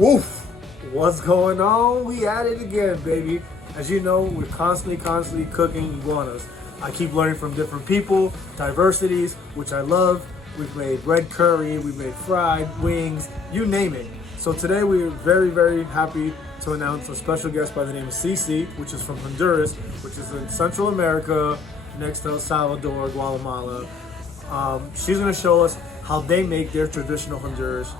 Oof! What's going on? We at it again, baby. As you know, we're constantly cooking iguanas. I keep learning from different people, diversities, which I love. We've made red curry, we've made fried wings, you name it. So today we're very happy to announce a special guest by the name of Cici, which is from Honduras, which is in Central America, next to El Salvador, Guatemala. She's gonna show us how they make their traditional Honduras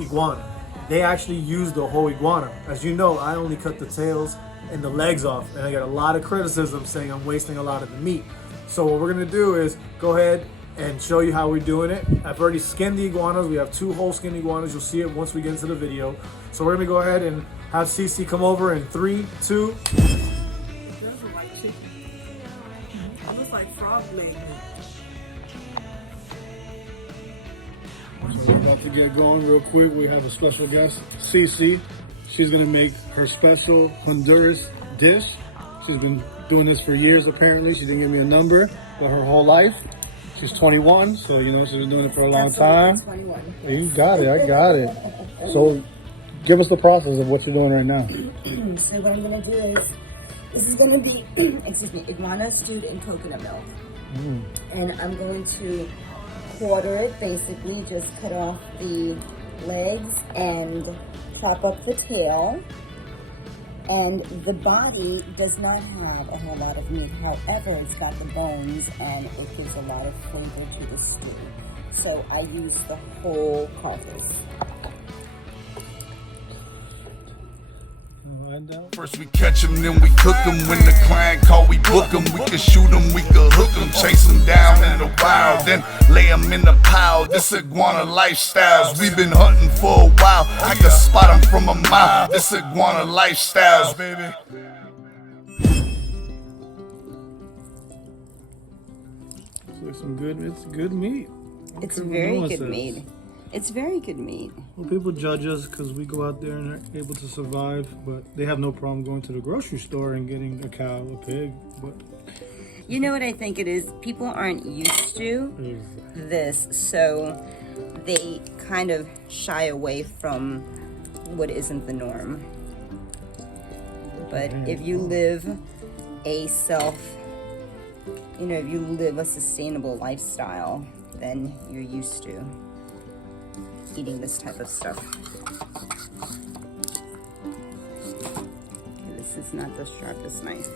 iguana. They actually use the whole iguana. As you know, I only cut the tails and the legs off, and I get a lot of criticism saying I'm wasting a lot of the meat. So what we're gonna do is go ahead and show you how we're doing it. I've already skinned the iguanas. We have 2 whole skinned iguanas. You'll see it once we get into the video. So we're gonna go ahead and have Cici come over in 3, 2. There's a white chicken. It looks like frog leg. So we're about to get going real quick. We have a special guest, Cici. She's gonna make her special Honduras dish. She's been doing this for years apparently. She didn't give me a number, but her whole life. She's 21, so you know she's been doing it for a long time. 21. You got it, I got it. So give us the process of what you're doing right now. So what I'm gonna do is, this is gonna be, excuse me, iguana stewed in coconut milk. And I'm going to quarter it, basically just cut off the legs and chop up the tail. And the body does not have a whole lot of meat. However, it's got the bones and it gives a lot of flavor to the stew. So I use the whole carcass. First we catch them, then we cook them. When the client call, we book them. We can shoot them, we can hook them. Chase them down in the wild, then lay them in the pile. This iguana lifestyles, we've been hunting for a while. I can spot them from a mile. This iguana lifestyles, baby. It's good meat. It's very good meat. It's very good meat. Well, people judge us because we go out there and are able to survive, but they have no problem going to the grocery store and getting a cow, a pig. But you know what I think it is? People aren't used to this, so they kind of shy away from what isn't the norm. But if you live a if you live a sustainable lifestyle, then you're used to eating this type of stuff. This is not the sharpest knife.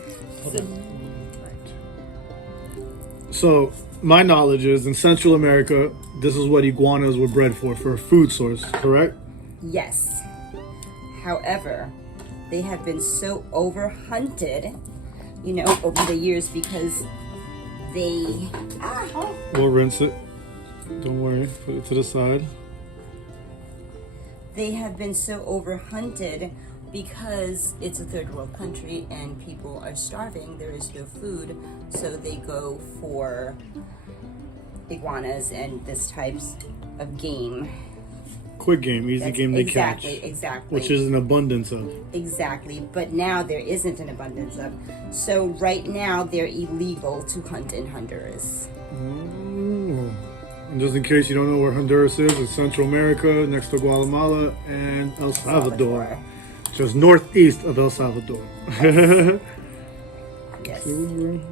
So my knowledge is in Central America, this is what iguanas were bred for a food source, correct? Yes. However, they have been so overhunted, over the years because they... We'll rinse it. Don't worry, put it to the side. They have been so overhunted because it's a third world country and people are starving. There is no food, so they go for iguanas and this types of game. Quick game, easy game they catch. Exactly. Which is an abundance of. Exactly, but now there isn't an abundance of. So right now they're illegal to hunt in Honduras. Ooh. And just in case you don't know where Honduras is, it's Central America, next to Guatemala and El Salvador. Just northeast of El Salvador. Yes. So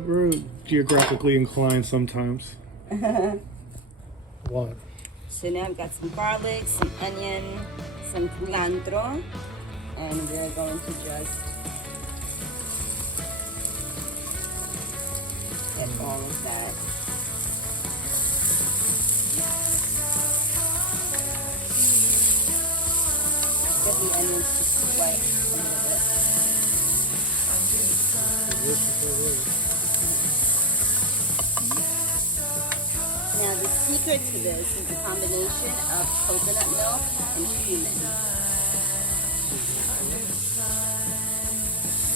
we're geographically inclined sometimes. What? So now I've got some garlic, some onion, some cilantro, and we're going to just get all of that. Get the onions to sweat a little bit. Now the secret to this is a combination of coconut milk and cumin.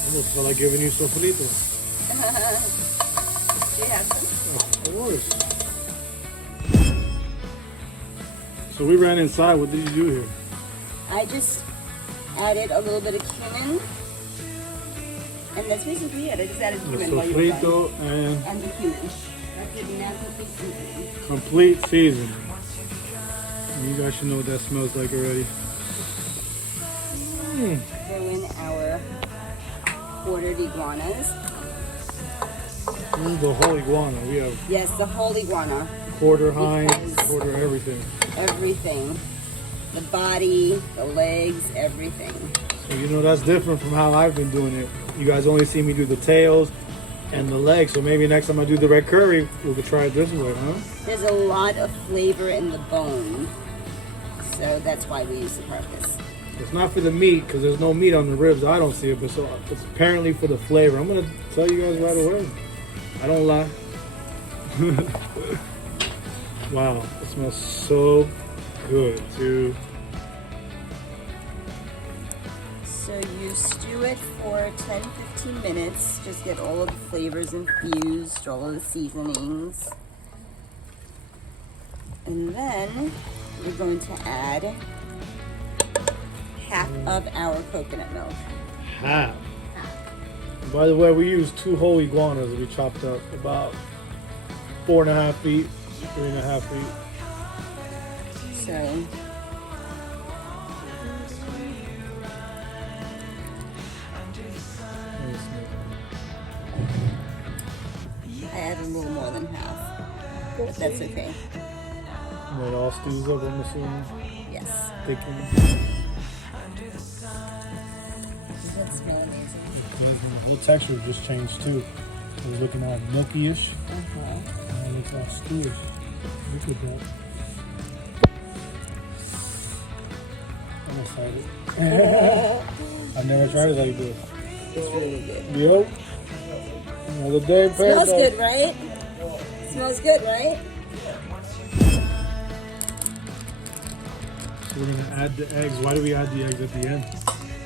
Almost feel like giving you sofrito. Do you have some? Of course. So we ran inside. What did you do here? I just added a little bit of cumin, and that's basically it. I just added The cumin while you were sofrito done. And the cumin. That's it. Now complete seasoning. complete seasoning. You guys should know what that smells like already. Throw in our quartered iguanas. This is the whole iguana. We have Yes, the whole iguana. quarter hind, Because- quarter everything. Everything. The body, the legs, everything. So you know that's different from how I've been doing it. You guys only see me do the tails and the legs. So maybe next time I do the red curry, we could try it this way, huh? There's a lot of flavor in the bone. So that's why we use the carcass. It's not for the meat because there's no meat on the ribs. I don't see it, but so it's apparently for the flavor. I'm gonna tell you guys right away. I don't lie. Wow, it smells so good too. So you stew it for 10-15 minutes. Just get all of the flavors infused, all of the seasonings. And then we're going to add half of our coconut milk. Half. By the way, we used 2 whole iguanas that we chopped up about 4.5 feet, 3.5 feet. So I added a little more than half, but that's okay. And it all stews up, I'm assuming. Yes. Thickens. Does that smell amazing? The texture just changed too. It was looking all milky-ish. And it looks all stewish. Look at that. I'm excited. I've never tried it like this. It's really good. Yep. Another day, Smells good, right? Smells good, right? So we're gonna add the eggs. Why do we add the eggs at the end?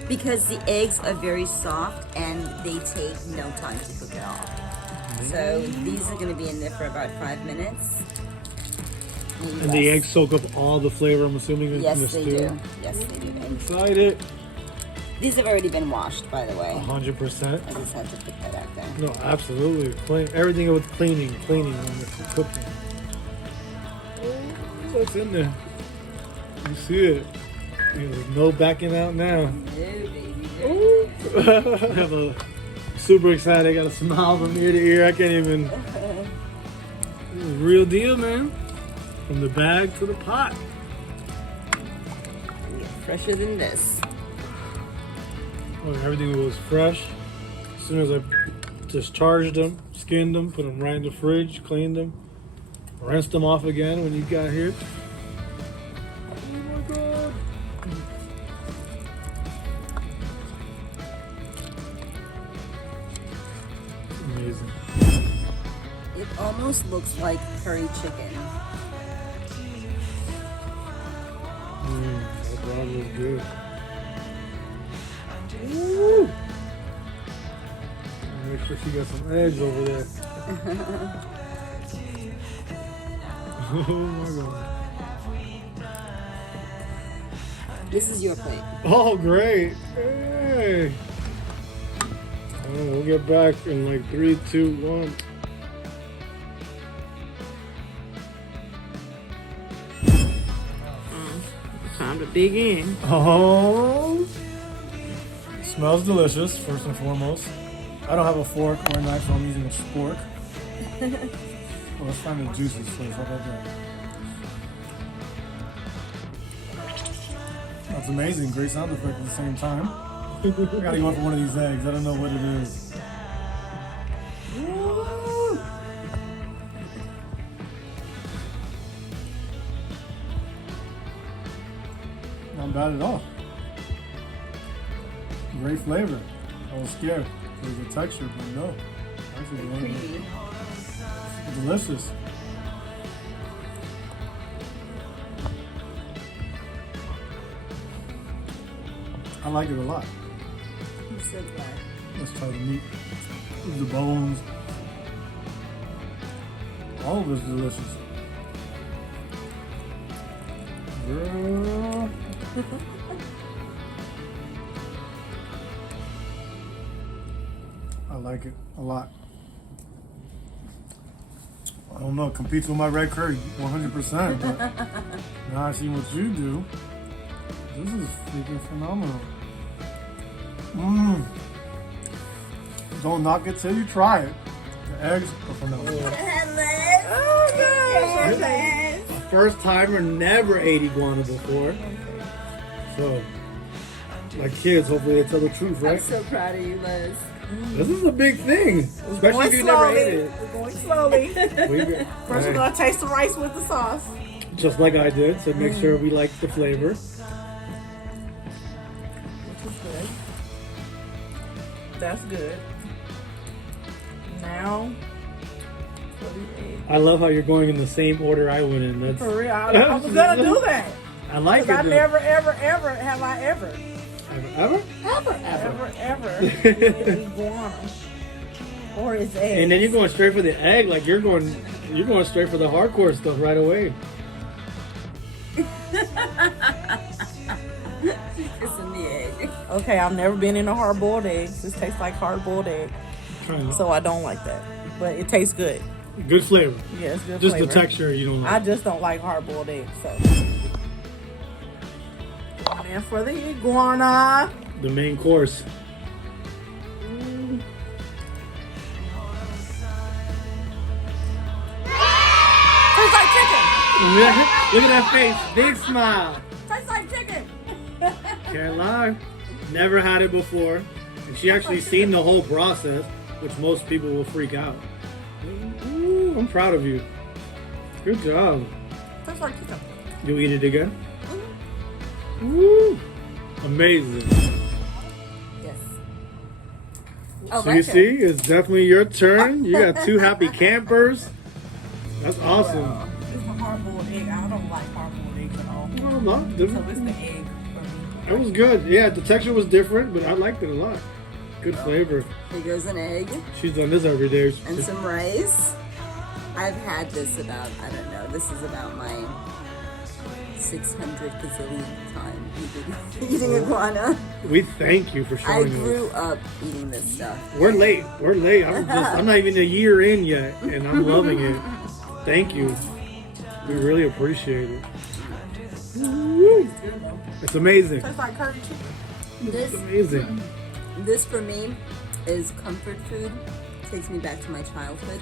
Because the eggs are very soft and they take no time to cook at all. So these are going to be in there for about 5 minutes. maybe And the less. eggs soak up all the flavor, I'm assuming, in Yes, the they stew. do. Yes, they do. And Excited. these have already been washed, by the way. 100%. I just had to put that out there. No, absolutely. Clean. Everything with cleaning when it's cooking. What's in there? You see it. There's no backing out now. No, baby. I have a super excited. I got a smile from ear to ear. I can't even. This is real deal, man. From the bag to the pot. Fresher than this. Oh, everything was fresh. As soon as I discharged them, skinned them, put them right in the fridge, cleaned them, rinsed them off again when you got here. Oh my God. Amazing. It almost looks like curry chicken. That broth was good. Woo! Make sure she got some eggs over there. Oh my God. This is your plate. Oh, great. Hey. We'll get back in like 3, 2, 1. Time to dig in. Oh. Smells delicious, first and foremost. I don't have a fork or a knife, so I'm using a spork. Well, let's find the juices first. How about that? That's amazing. Great sound effect at the same time. I gotta go for one of these eggs. I don't know what it is. Woo! Not bad at all. Great flavor. I was scared because of the texture, but no. Actually, really Creamy. delicious. I like it a lot. I'm so glad. Let's try the meat. The bones. All of it's delicious. Girl. I like it a lot. I don't know, it competes with my red curry 100%, but now I see what you do. This is freaking phenomenal. Don't knock it till you try it. The eggs are phenomenal. Oh, yes. First timer, never ate iguana before. So, like kids, hopefully they tell the truth, I'm right? so proud of you, Liz. This is a big thing, especially if you never ate it. We're going slowly. First, we're gonna taste the rice with the sauce. Just like I did, so make sure we like the flavor. Which is good. That's good. Now, for the egg. I love how you're going in the same order I went in. That's For real, I was gonna do that. I like it. Because I though. never, ever, ever have I ever eaten iguana or its eggs. And then you're going straight for the egg, like you're going straight for the hardcore stuff right away. It's in the egg. Okay, I've never been in a hard-boiled egg. This tastes like hard-boiled egg, so I don't like that. But it tastes good. Good flavor. Yeah, it's good Just flavor. the texture you don't I like. just don't like hard-boiled eggs. So, and for the iguana. The main course. Tastes like chicken. Look at that face, big smile. Tastes like chicken. Can't lie. Never had it before, and she actually seen the whole process, which most people will freak out. Ooh, I'm proud of you. Good job. Tastes like chicken. You eat it again? Woo! Amazing. Yes. Oh, So my you turn. see, it's definitely your turn. You got two happy campers. That's awesome. It's a hard-boiled egg. I don't like hard-boiled eggs at all. Well, no, So it's the egg for me. that was good. Yeah, the texture was different, but I liked it a lot. Good flavor. Here goes an egg She's done this every day. and some rice. I've had this about, I don't know, this is about my 600 gazillion time eating iguana. We thank you for I showing us. grew up eating this stuff. We're late. I'm not even a year in yet, and I'm loving it. Thank you. We really appreciate it. Woo. It's amazing. Tastes like curry chicken. This, It's amazing. this for me is comfort food. Takes me back to my childhood.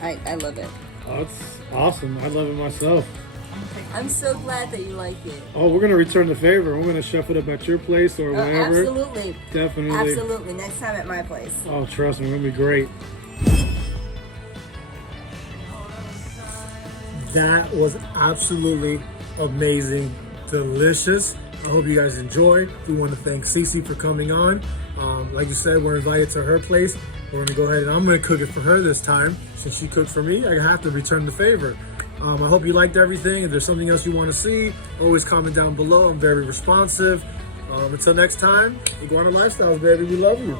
I love it. Oh, it's awesome. I love it myself. I'm so glad that you like it. Oh, we're gonna return the favor. We're gonna chef it up at your place or wherever. Absolutely. Definitely. Absolutely. Next time at my place. Oh, trust me, it's gonna be great. That was absolutely amazing, delicious. I hope you guys enjoyed. We want to thank Cici for coming on. Like you said, we're invited to her place. We're gonna go ahead and I'm gonna cook it for her this time. Since she cooked for me, I have to return the favor. I hope you liked everything. If there's something else you want to see, always comment down below. I'm very responsive. Until next time, Iguana Lifestyles, baby. We love you.